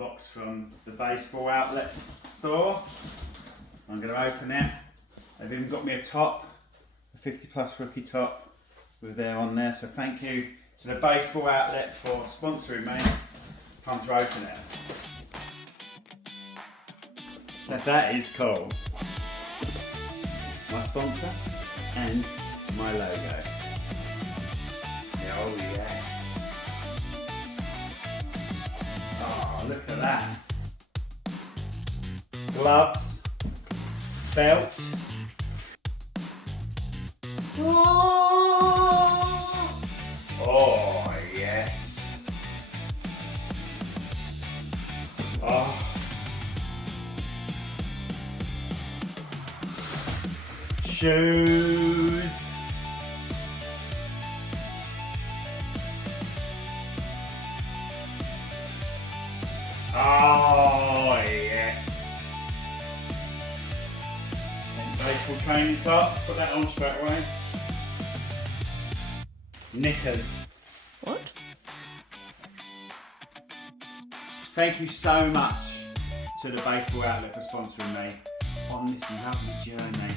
box from the baseball outlet store. I'm going to open it. They've even got me a top, a 50 plus rookie top with there on there. So thank you to the baseball outlet for sponsoring me. It's time to open it. Now that is cool. My sponsor and my logo. Oh yes. Oh, look at that. Gloves, belt. Oh yes. Oh. Shoes. Oh yes. And baseball training tops, put that on straight away. Knickers. What? Thank you so much to the baseball outlet for sponsoring me on this lovely journey.